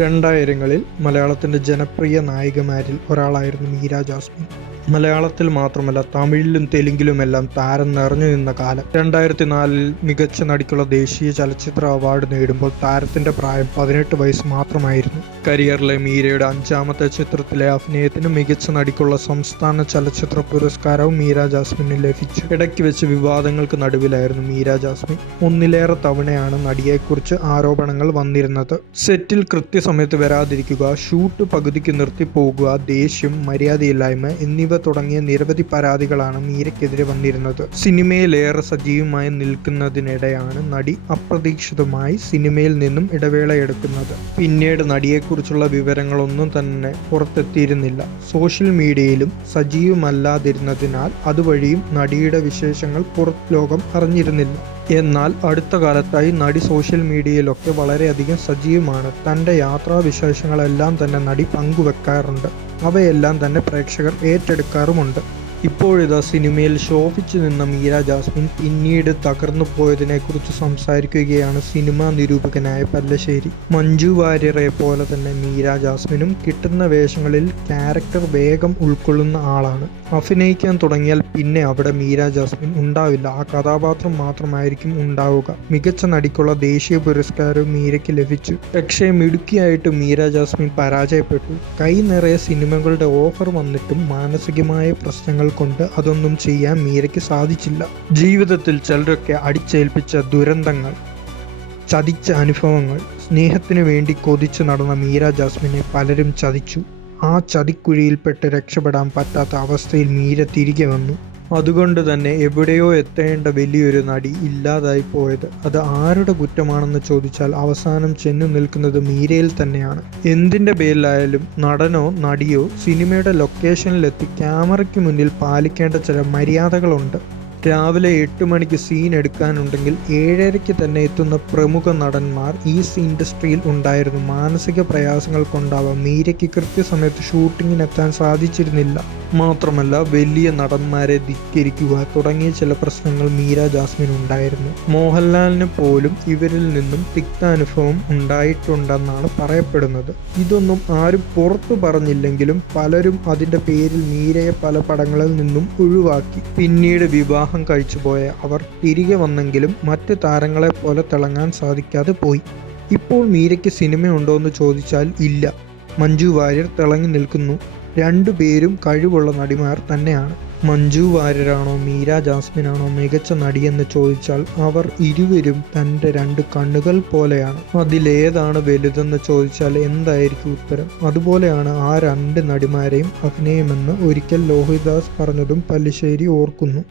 രണ്ടായിരങ്ങളിൽ മലയാളത്തിന്റെ ജനപ്രിയ നായികമാരിൽ ഒരാളായിരുന്നു മീര ജാസ്മിൻ. മലയാളത്തിൽ മാത്രമല്ല തമിഴിലും തെലുങ്കിലുമെല്ലാം താരം നിറഞ്ഞു നിന്ന കാലം. രണ്ടായിരത്തി നാലിൽ മികച്ച നടിക്കുള്ള ദേശീയ ചലച്ചിത്ര അവാർഡ് നേടുമ്പോൾ താരത്തിന്റെ പ്രായം പതിനെട്ട് വയസ്സ് മാത്രമായിരുന്നു. കരിയറിലെ മീരയുടെ അഞ്ചാമത്തെ ചിത്രത്തിലെ അഭിനയത്തിന് മികച്ച നടിക്കുള്ള സംസ്ഥാന ചലച്ചിത്ര പുരസ്കാരവും മീര ജാസ്മിന് ലഭിച്ചു. ഇടയ്ക്ക് വെച്ച് വിവാദങ്ങൾക്ക് നടുവിലായിരുന്നു മീര ജാസ്മിൻ. ഒന്നിലേറെ തവണയാണ് നടിയെക്കുറിച്ച് ആരോപണങ്ങൾ വന്നിരുന്നത്. സെറ്റിൽ കൃത്യസമയത്ത് വരാതിരിക്കുക ഷൂട്ട് പകുതിക്ക് നിർത്തി പോകുക ദേഷ്യം മര്യാദയില്ലായ്മ എന്നിവ തുടങ്ങിയ നിരവധി പരാതികളാണ് മീരയ്ക്കെതിരെ വന്നിരുന്നത്. സിനിമയിലേറെ സജീവമായി നിൽക്കുന്നതിനിടെയാണ് നടി അപ്രതീക്ഷിതമായി സിനിമയിൽ നിന്നും ഇടവേള ഇടവേളയെടുക്കുന്നത് പിന്നീട് നടിയെക്കുറിച്ചുള്ള വിവരങ്ങളൊന്നും തന്നെ പുറത്തെത്തിയിരുന്നില്ല. സോഷ്യൽ മീഡിയയിലും സജീവമല്ലാതിരുന്നതിനാൽ അതുവഴിയും നടിയുടെ വിശേഷങ്ങൾ പുറത്ത് ലോകം അറിഞ്ഞിരുന്നില്ല. എന്നാൽ അടുത്ത കാലത്തായി നടി സോഷ്യൽ മീഡിയയിലൊക്കെ വളരെയധികം സജീവമാണ്. തന്റെ യാത്രാവിശേഷങ്ങളെല്ലാം തന്നെ നടി പങ്കുവെക്കാറുണ്ട്. അവയെല്ലാം തന്നെ പ്രേക്ഷകർ ഏറ്റെടുക്കാറുമുണ്ട്. ഇപ്പോഴിതാ സിനിമയിൽ ശോഭിച്ചു നിന്ന മീര ജാസ്മിൻ പിന്നീട് തകർന്നു പോയതിനെക്കുറിച്ച് സംസാരിക്കുകയാണ് സിനിമാ നിരൂപകനായ പല്ലശ്ശേരി. മഞ്ജു വാര്യറെ പോലെ തന്നെ മീര ജാസ്മിനും കിട്ടുന്ന വേഷങ്ങളിൽ ക്യാരക്ടർ വേഗം ഉൾക്കൊള്ളുന്ന ആളാണ്. അഭിനയിക്കാൻ തുടങ്ങിയാൽ പിന്നെ അവിടെ മീര ജാസ്മിൻ ഉണ്ടാവില്ല. ആ കഥാപാത്രം മാത്രമായിരിക്കും ഉണ്ടാവുക. മികച്ച നടിക്കുള്ള ദേശീയ പുരസ്കാരവും മീരയ്ക്ക് ലഭിച്ചു. പക്ഷേ മിടുക്കിയായിട്ട് മീര ജാസ്മിൻ പരാജയപ്പെട്ടു. കൈ നിറയെ സിനിമകളുടെ ഓഫർ വന്നിട്ടും മാനസികമായ പ്രശ്നങ്ങൾ കൊണ്ട് അതൊന്നും ചെയ്യാൻ മീരയ്ക്ക് സാധിച്ചില്ല. ജീവിതത്തിൽ ചിലരൊക്കെ അടിച്ചേൽപ്പിച്ച ദുരന്തങ്ങൾ ചതിച്ച അനുഭവങ്ങൾ സ്നേഹത്തിനു വേണ്ടി കൊതിച്ചു നടന്ന മീര ജാസ്മിനെ പലരും ചതിച്ചു. ആ ചതിക്കുഴിയിൽപ്പെട്ട് രക്ഷപ്പെടാൻ പറ്റാത്ത അവസ്ഥയിൽ മീര തിരികെ വന്നു. അതുകൊണ്ട് തന്നെ എവിടെയോ എത്തേണ്ട വലിയൊരു നടി ഇല്ലാതായി പോയത്. അത് ആരുടെ കുറ്റമാണെന്ന് ചോദിച്ചാൽ അവസാനം ചെന്നു നിൽക്കുന്നത് മീരയിൽ തന്നെയാണ്. എന്തിന്റെ പേരിലായാലും നടനോ നടിയോ സിനിമയുടെ ലൊക്കേഷനിലെത്തി ക്യാമറയ്ക്ക് മുന്നിൽ പാലിക്കേണ്ട ചില മര്യാദകളുണ്ട്. രാവിലെ എട്ട് മണിക്ക് സീൻ എടുക്കാനുണ്ടെങ്കിൽ ഏഴരയ്ക്ക് തന്നെ എത്തുന്ന പ്രമുഖ നടന്മാർ ഈ ഇൻഡസ്ട്രിയിൽ ഉണ്ടായിരുന്നു. മാനസിക പ്രയാസങ്ങൾ കൊണ്ടാവാം. മീരയ്ക്ക് കൃത്യസമയത്ത് ഷൂട്ടിങ്ങിനെത്താൻ സാധിച്ചിരുന്നില്ല. മാത്രമല്ല വലിയ നടന്മാരെ ധിക്കരിക്കുക തുടങ്ങിയ ചില പ്രശ്നങ്ങൾ മീര ജാസ്മിൻ ഉണ്ടായിരുന്നു. മോഹൻലാലിന് പോലും ഇവരിൽ നിന്നും തിക്താനുഭവം ഉണ്ടായിട്ടുണ്ടെന്നാണ് പറയപ്പെടുന്നത്. ഇതൊന്നും ആരും പുറത്തു പറഞ്ഞില്ലെങ്കിലും പലരും അതിന്റെ പേരിൽ മീരയെ പല പടങ്ങളിൽ നിന്നും ഒഴിവാക്കി. പിന്നീട് വിവാഹം കഴിച്ചുപോയ അവർ തിരികെ വന്നെങ്കിലും മറ്റ് താരങ്ങളെ പോലെ തിളങ്ങാൻ സാധിക്കാതെ പോയി. ഇപ്പോൾ മീരയ്ക്ക് സിനിമയുണ്ടോ എന്ന് ചോദിച്ചാൽ ഇല്ല. മഞ്ജു വാര്യർ തിളങ്ങി നിൽക്കുന്നു. രണ്ടുപേരും കഴിവുള്ള നടിമാർ തന്നെയാണ്. മഞ്ജു വാര്യരാണോ മീര ജാസ്മിനാണോ മികച്ച നടിയെന്ന് ചോദിച്ചാൽ അവർ ഇരുവരും തന്റെ രണ്ട് കണ്ണുകൾ പോലെയാണ്. അതിലേതാണ് വലുതെന്ന് ചോദിച്ചാൽ എന്തായിരിക്കും ഉത്തരം? അതുപോലെയാണ് ആ രണ്ട് നടിമാരെയും അഭിനയമെന്ന് ഒരിക്കൽ ലോഹിദാസ് പറഞ്ഞതും പല്ലിശ്ശേരി ഓർക്കുന്നു.